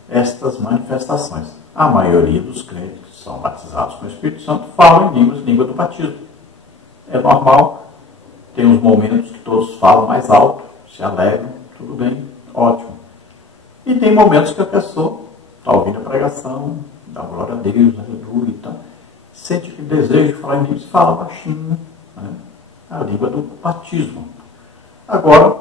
estas manifestações. A maioria dos crentes que são batizados com o Espírito Santo falam em línguas, língua do batismo. É normal, tem uns momentos que todos falam mais alto, se alegram, tudo bem, ótimo. E tem momentos que a pessoa está ouvindo a pregação, dá glória a Deus, aleluia, então, sente que desejo de falar em línguas, fala baixinho, a língua do batismo. Agora,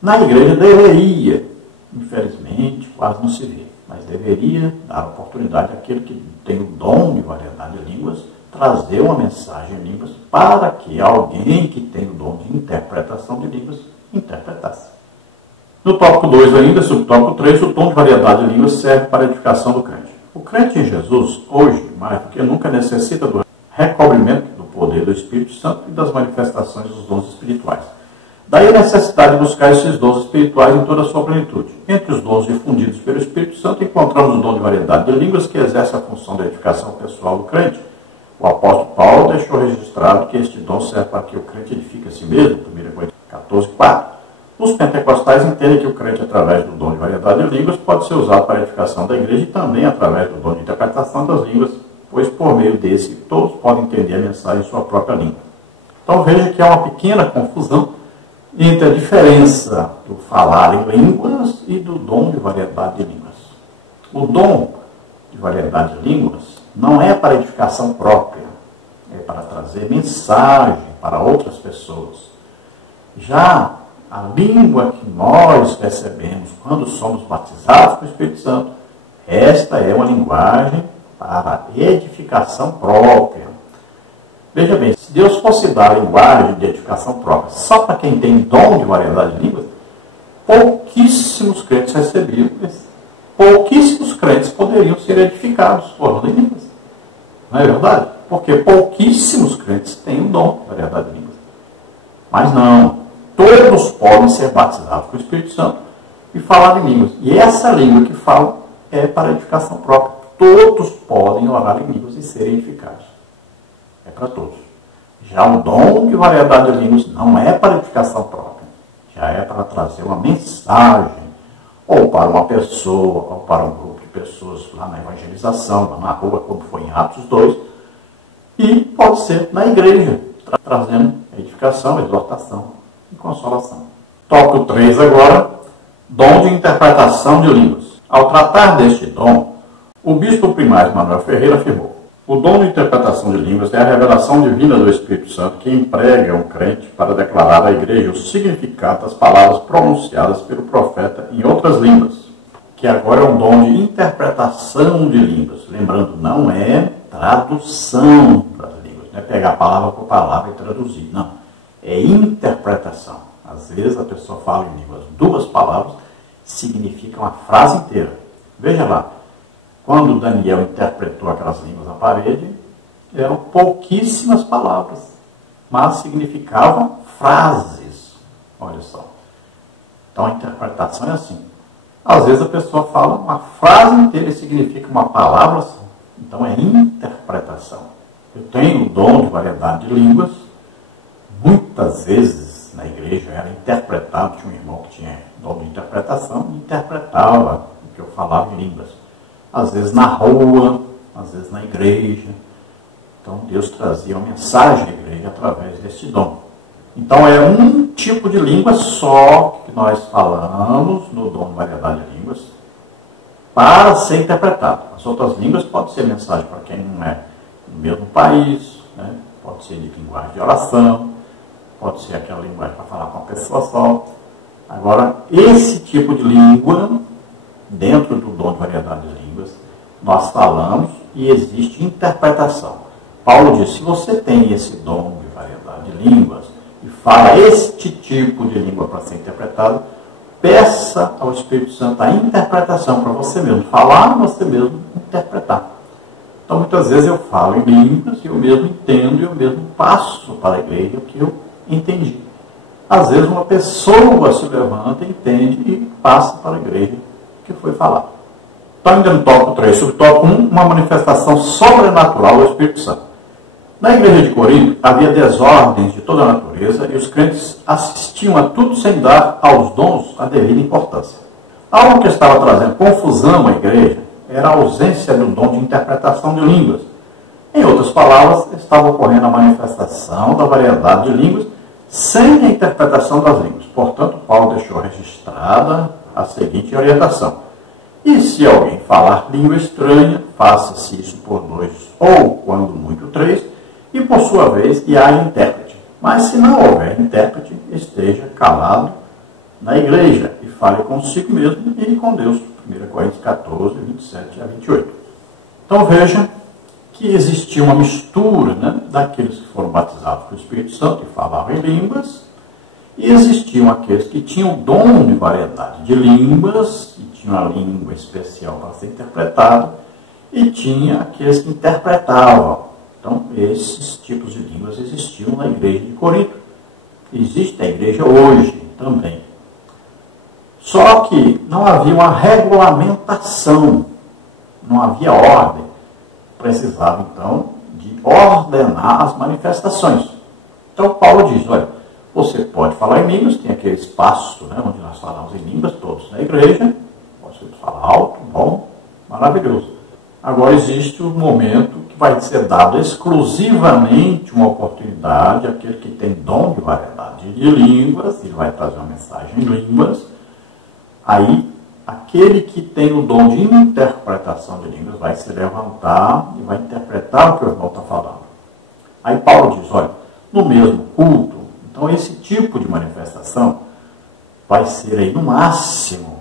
na igreja deveria, infelizmente, quase não se vê, mas deveria dar oportunidade àquele que tem o dom de variedade de línguas, trazer uma mensagem em línguas para que alguém que tem o dom de interpretação de línguas interpretasse. No tópico 2 ainda, subtópico 3, o dom de variedade de línguas serve para a edificação do crente. O crente em Jesus, hoje, mais do que nunca, necessita do recobrimento do poder do Espírito Santo e das manifestações dos dons espirituais. Daí a necessidade de buscar esses dons espirituais em toda a sua plenitude. Entre os dons difundidos pelo Espírito Santo, encontramos o dom de variedade de línguas, que exerce a função da edificação pessoal do crente. O apóstolo Paulo deixou registrado que este dom serve para que o crente edifique a si mesmo, 1 Coríntios 14:4. Os pentecostais entendem que o crente, através do dom de variedade de línguas, pode ser usado para a edificação da igreja e também através do dom de interpretação das línguas, pois por meio desse todos podem entender a mensagem em sua própria língua. Então veja que há uma pequena confusão entre a diferença do falar em línguas e do dom de variedade de línguas. O dom de variedade de línguas não é para edificação própria, é para trazer mensagem para outras pessoas. Já a língua que nós recebemos quando somos batizados com o Espírito Santo, esta é uma linguagem para edificação própria. Veja bem, se Deus fosse dar a linguagem de edificação própria só para quem tem dom de variedade de línguas, pouquíssimos crentes recebiam isso. Pouquíssimos crentes poderiam ser edificados por línguas. Não é verdade? Porque pouquíssimos crentes têm o dom de variedade de línguas. Mas não, todos podem ser batizados com o Espírito Santo e falar em línguas. E essa língua que falam é para edificação própria. Todos podem orar em línguas e serem edificados. É para todos. Já o dom de variedade de línguas não é para edificação própria. Já é para trazer uma mensagem, ou para uma pessoa, ou para um grupo de pessoas lá na evangelização, lá na rua, como foi em Atos 2, e pode ser na igreja, trazendo edificação, exortação e consolação. Tópico 3 agora, dom de interpretação de línguas. Ao tratar deste dom, o bispo primário Manuel Ferreira afirmou: o dom de interpretação de línguas é a revelação divina do Espírito Santo que emprega um crente para declarar à igreja o significado das palavras pronunciadas pelo profeta em outras línguas, que agora é um dom de interpretação de línguas. Lembrando, não é tradução das línguas, não é pegar palavra por palavra e traduzir, não. É interpretação. Às vezes a pessoa fala em línguas, 2 palavras significam a frase inteira. Veja lá. Quando Daniel interpretou aquelas línguas na parede, eram pouquíssimas palavras, mas significavam frases. Olha só. Então a interpretação é assim. Às vezes a pessoa fala uma frase inteira e significa uma palavra só. Então é interpretação. Eu tenho o dom de variedade de línguas. Muitas vezes na igreja era interpretado. Tinha um irmão que tinha dom de interpretação e interpretava o que eu falava em línguas. Às vezes na rua, às vezes na igreja. Então Deus trazia uma mensagem à igreja através desse dom. Então é um tipo de língua só que nós falamos no dom de variedade de línguas para ser interpretado. As outras línguas podem ser mensagem para quem não é do mesmo país, né? Pode ser de linguagem de oração, pode ser aquela linguagem para falar com uma pessoa só. Agora, esse tipo de língua, dentro do dom de variedade de línguas, nós falamos e existe interpretação. Paulo diz, se você tem esse dom de variedade de línguas e fala este tipo de língua para ser interpretado, peça ao Espírito Santo a interpretação para você mesmo falar, você mesmo interpretar. Então muitas vezes eu falo em línguas e eu mesmo entendo e eu mesmo passo para a igreja o que eu entendi. Às vezes uma pessoa se levanta, entende e passa para a igreja que foi falado. Então, ainda no tópico 3, sobre o tópico 1, uma manifestação sobrenatural do Espírito Santo. Na igreja de Corinto, havia desordens de toda a natureza e os crentes assistiam a tudo sem dar aos dons a devida importância. Algo que estava trazendo confusão à igreja era a ausência do dom de interpretação de línguas. Em outras palavras, estava ocorrendo a manifestação da variedade de línguas sem a interpretação das línguas. Portanto, Paulo deixou registrada a seguinte orientação: e se alguém falar língua estranha, faça-se isso por 2 ou, quando muito, 3, e por sua vez, e haja intérprete. Mas se não houver intérprete, esteja calado na igreja e fale consigo mesmo e com Deus. 1 Coríntios 14, 27 a 28. Então veja que existia uma mistura, né, daqueles que foram batizados com o Espírito Santo e falavam em línguas, e existiam aqueles que tinham o dom de variedade de línguas, e tinham a língua especial para ser interpretada, e tinha aqueles que interpretavam. Então, esses tipos de línguas existiam na igreja de Corinto. Existe a igreja hoje também. Só que não havia uma regulamentação, não havia ordem. Precisava, então, de ordenar as manifestações. Então, Paulo diz, olha, você pode falar em línguas, tem aquele espaço, né, onde nós falamos em línguas, todos na igreja, você fala alto, bom, maravilhoso. Agora existe um momento que vai ser dado exclusivamente uma oportunidade àquele que tem dom de variedade de línguas, ele vai trazer uma mensagem em línguas, aí aquele que tem o dom de interpretação de línguas vai se levantar e vai interpretar o que o irmão está falando. Aí Paulo diz, olha, no mesmo culto, então esse tipo de manifestação vai ser aí no máximo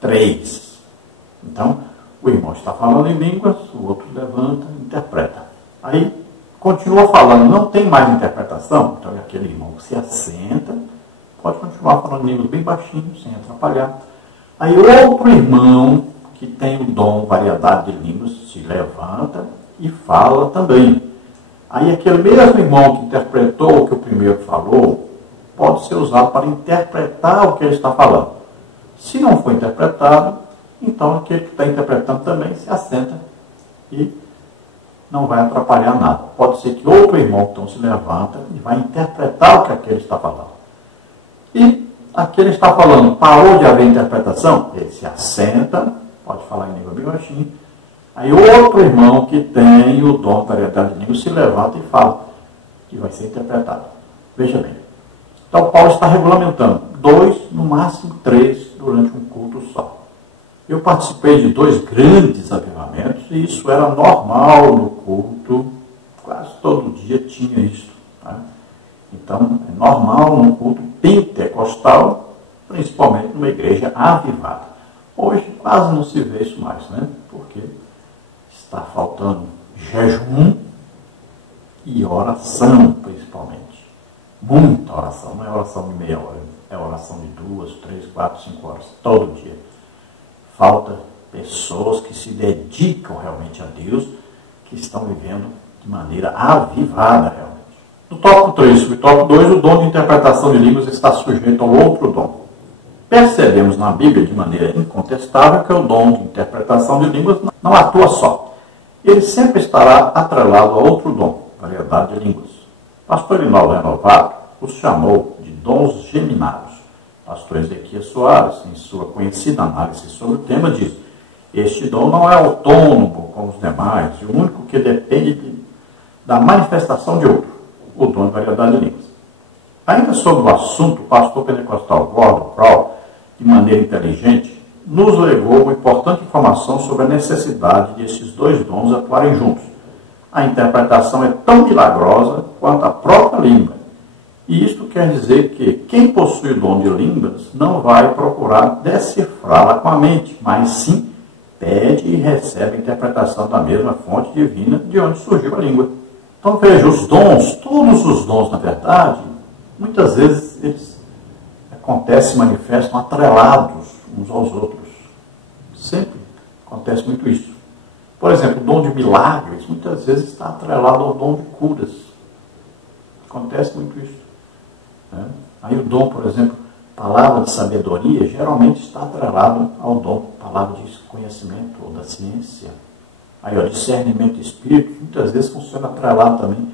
3. Então, o irmão está falando em línguas, o outro levanta e interpreta. Aí, continua falando, não tem mais interpretação, então aquele irmão que se assenta, pode continuar falando em línguas bem baixinho, sem atrapalhar. Aí outro irmão que tem o dom, variedade de línguas, se levanta e fala também. Aí aquele mesmo irmão que interpretou o que o primeiro falou, pode ser usado para interpretar o que ele está falando. Se não for interpretado, então aquele que está interpretando também se assenta e não vai atrapalhar nada. Pode ser que outro irmão então se levanta e vai interpretar o que aquele está falando. E aquele está falando, parou de haver interpretação, ele se assenta, pode falar em língua bem baixinho. Aí outro irmão que tem o dom de variedade de língua se levanta e fala, que vai ser interpretado. Veja bem. Então Paulo está regulamentando 2, no máximo 3, durante um culto só. Eu participei de 2 grandes avivamentos e isso era normal no culto, quase todo dia tinha isso. Tá? Então, é normal no culto pentecostal, principalmente numa igreja avivada. Hoje quase não se vê isso mais, né? Porque está faltando jejum e oração, principalmente. Muita oração, não é oração de meia hora, é oração de 2, 3, 4, 5 horas, todo dia. Falta pessoas que se dedicam realmente a Deus, que estão vivendo de maneira avivada realmente. No tópico 3, sobre o tópico 2, o dom de interpretação de línguas está sujeito ao outro dom. Percebemos na Bíblia de maneira incontestável que o dom de interpretação de línguas não atua só. Ele sempre estará atrelado a outro dom, variedade de línguas. Pastor Rinaldo Renovato os chamou de dons geminados. Pastor Ezequias Soares, em sua conhecida análise sobre o tema, diz: este dom não é autônomo como os demais, e o único que depende da manifestação de outro, o dom de variedade de línguas. Ainda sobre o assunto, o pastor pentecostal Gordon Prowl, de maneira inteligente, nos legou uma importante informação sobre a necessidade de esses 2 dons atuarem juntos. A interpretação é tão milagrosa quanto a própria língua. E isto quer dizer que quem possui o dom de línguas não vai procurar decifrá-la com a mente, mas sim pede e recebe a interpretação da mesma fonte divina de onde surgiu a língua. Então veja, os dons, todos os dons na verdade, muitas vezes eles acontecem e manifestam atrelados uns aos outros. Sempre acontece muito isso. Por exemplo, o dom de milagres muitas vezes está atrelado ao dom de curas. Acontece muito isso. Aí o dom, por exemplo, palavra de sabedoria, geralmente está atrelado ao dom, palavra de conhecimento ou da ciência. Aí o discernimento de espírito, muitas vezes funciona atrelado também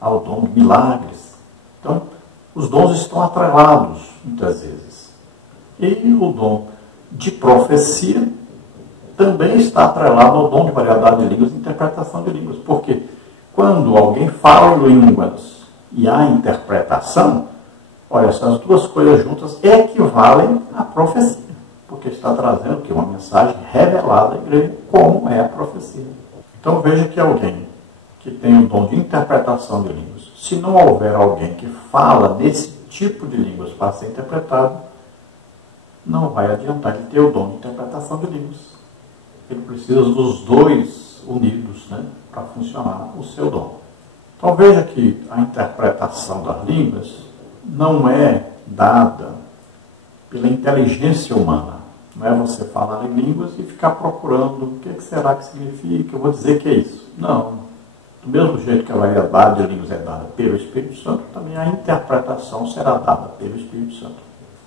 ao dom de milagres. Então, os dons estão atrelados, muitas vezes. E o dom de profecia também está atrelado ao dom de variedade de línguas e interpretação de línguas. Porque quando alguém fala em línguas e há interpretação, olha, essas 2 coisas juntas equivalem à profecia, porque está trazendo uma mensagem revelada à igreja, como é a profecia. Então veja que alguém que tem o dom de interpretação de línguas, se não houver alguém que fala desse tipo de línguas para ser interpretado, não vai adiantar ele ter o dom de interpretação de línguas. Ele precisa dos 2 unidos, né, para funcionar o seu dom. Então veja que a interpretação das línguas não é dada pela inteligência humana. Não é você falar em línguas e ficar procurando o que será que significa, eu vou dizer que é isso. Não. Do mesmo jeito que a variedade de línguas é dada pelo Espírito Santo, também a interpretação será dada pelo Espírito Santo.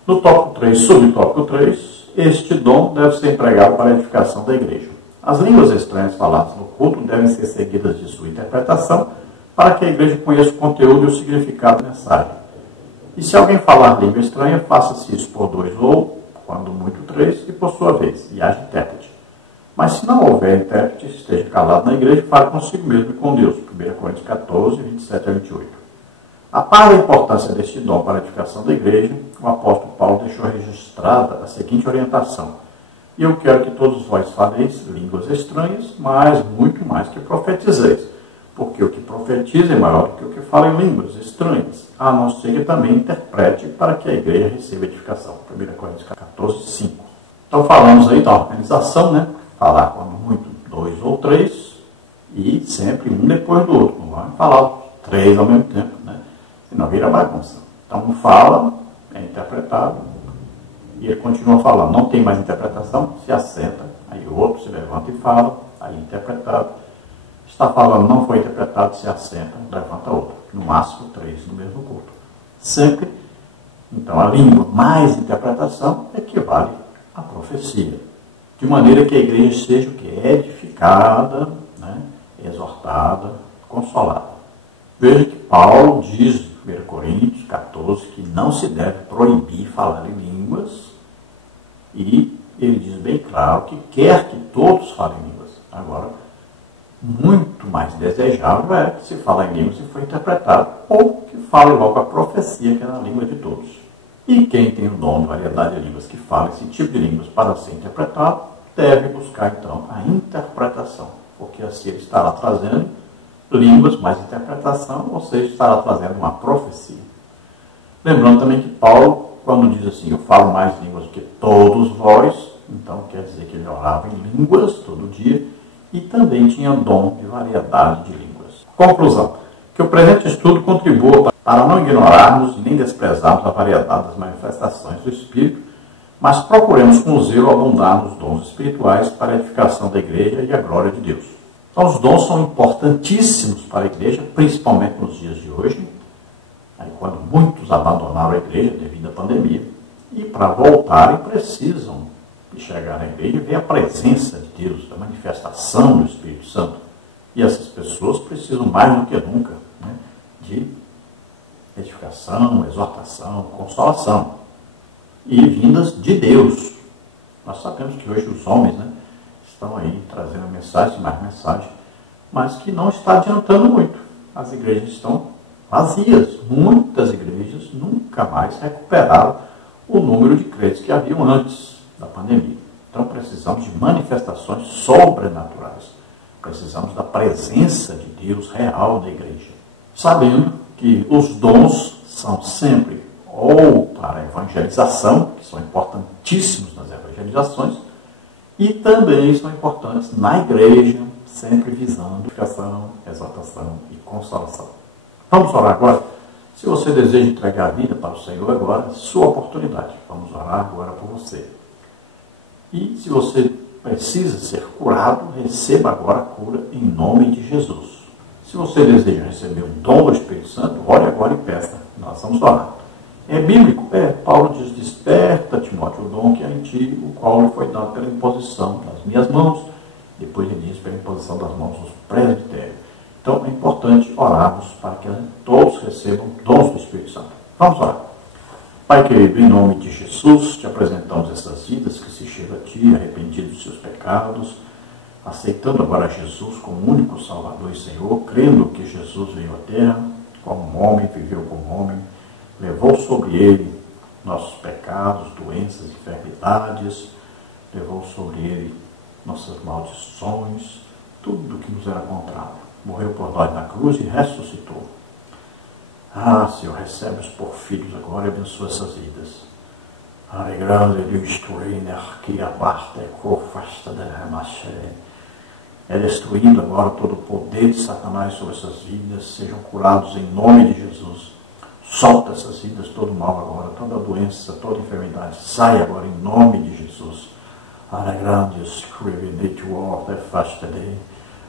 No tópico 3, subtópico 3, este dom deve ser empregado para a edificação da igreja. As línguas estranhas faladas no culto devem ser seguidas de sua interpretação para que a igreja conheça o conteúdo e o significado da mensagem. E se alguém falar língua estranha, faça-se isso por 2 ou, quando muito, 3, e por sua vez, e haja intérprete. Mas se não houver intérprete, esteja calado na igreja e fale consigo mesmo e com Deus. 1 Coríntios 14, 27 a 28. A par da importância deste dom para a edificação da igreja, o apóstolo Paulo deixou registrada a seguinte orientação: e eu quero que todos vós faleis línguas estranhas, mas muito mais que profetizeis, porque o que profetiza é maior do que o que fala em línguas estranhas, a não ser que também interprete para que a igreja receba edificação. 1 Coríntios 14, 5. Então falamos aí da organização, né? Falar quando muito 2 ou 3 e sempre um depois do outro. Não vai falar 3 ao mesmo tempo, né? Senão vira bagunça. Então um fala, é interpretado, e ele continua falando. Não tem mais interpretação, se assenta, aí o outro se levanta e fala, aí interpretado. Está falando, não foi interpretado, se assenta, levanta outro. No máximo 3 no mesmo culto. Sempre, então, a língua mais interpretação equivale à profecia. De maneira que a igreja seja o que? Edificada, né? Exortada, consolada. Veja que Paulo diz em 1 Coríntios 14 que não se deve proibir falar em línguas, e ele diz bem claro que quer que todos falem línguas. Agora, muito mais desejável é que se fale em línguas e for interpretado, ou que fale logo a profecia, que é na língua de todos. E quem tem o dom de variedade de línguas que fala esse tipo de línguas para ser interpretado, deve buscar então a interpretação, porque assim ele estará trazendo línguas mais interpretação, ou seja, estará trazendo uma profecia. Lembrando também que Paulo, quando diz assim, eu falo mais línguas do que todos vós, então quer dizer que ele orava em línguas todo dia e também tinha dom de variedade de línguas. Conclusão: que o presente estudo contribua para não ignorarmos e nem desprezarmos a variedade das manifestações do Espírito, mas procuremos com zelo abundar nos dons espirituais para a edificação da igreja e a glória de Deus. Então, os dons são importantíssimos para a igreja, principalmente nos dias de hoje, aí quando muitos abandonaram a igreja devido à pandemia, e para voltarem precisam de chegar na igreja e ver a presença de Deus, a manifestação do Espírito Santo. E essas pessoas precisam mais do que nunca, né, de edificação, exortação, consolação, e vindas de Deus. Nós sabemos que hoje os homens, né, estão aí trazendo mensagem, mais mensagem, mas que não está adiantando muito. As igrejas estão vazias. Muitas igrejas nunca mais recuperaram o número de crentes que haviam antes da pandemia. Então precisamos de manifestações sobrenaturais. Precisamos da presença de Deus real na igreja. Sabendo que os dons são sempre ou para a evangelização, que são importantíssimos nas evangelizações, e também são importantes na igreja, sempre visando edificação, exaltação e consolação. Vamos orar agora? Se você deseja entregar a vida para o Senhor agora, é sua oportunidade. Vamos orar agora por você. E se você precisa ser curado, receba agora a cura em nome de Jesus. Se você deseja receber o dom do Espírito Santo, ore agora e peça. Nós vamos orar. É bíblico? Paulo diz, desperta, Timóteo, o dom que há em ti, o qual lhe foi dado pela imposição das minhas mãos. Depois ele diz, pela imposição das mãos dos presbitérios. Então é importante orarmos para que todos recebam dons do Espírito Santo. Vamos orar. Pai querido, em nome de Jesus, te apresentamos essas vidas que se chegam a ti, arrependidos dos seus pecados, aceitando agora Jesus como único Salvador e Senhor, crendo que Jesus veio à terra como homem, viveu como homem, levou sobre ele nossos pecados, doenças, enfermidades, levou sobre ele nossas maldições, tudo que nos era contrário. Morreu por nós na cruz e ressuscitou. Senhor, recebe-os por filhos agora e abençoa essas vidas. É destruído agora todo o poder de Satanás sobre essas vidas, sejam curados em nome de Jesus. Solta essas vidas, todo mal agora, toda doença, toda enfermidade. Sai agora em nome de Jesus.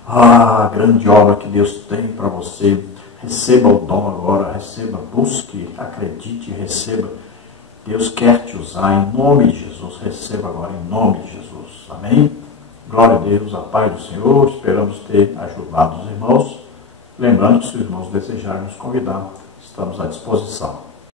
Ah, grande obra que Deus tem para você. Receba o dom agora, receba, busque, acredite, receba. Deus quer te usar em nome de Jesus. Receba agora em nome de Jesus. Amém? Glória a Deus, a paz do Senhor. Esperamos ter ajudado os irmãos. Lembrando que se os irmãos desejarem nos convidar, estamos à disposição.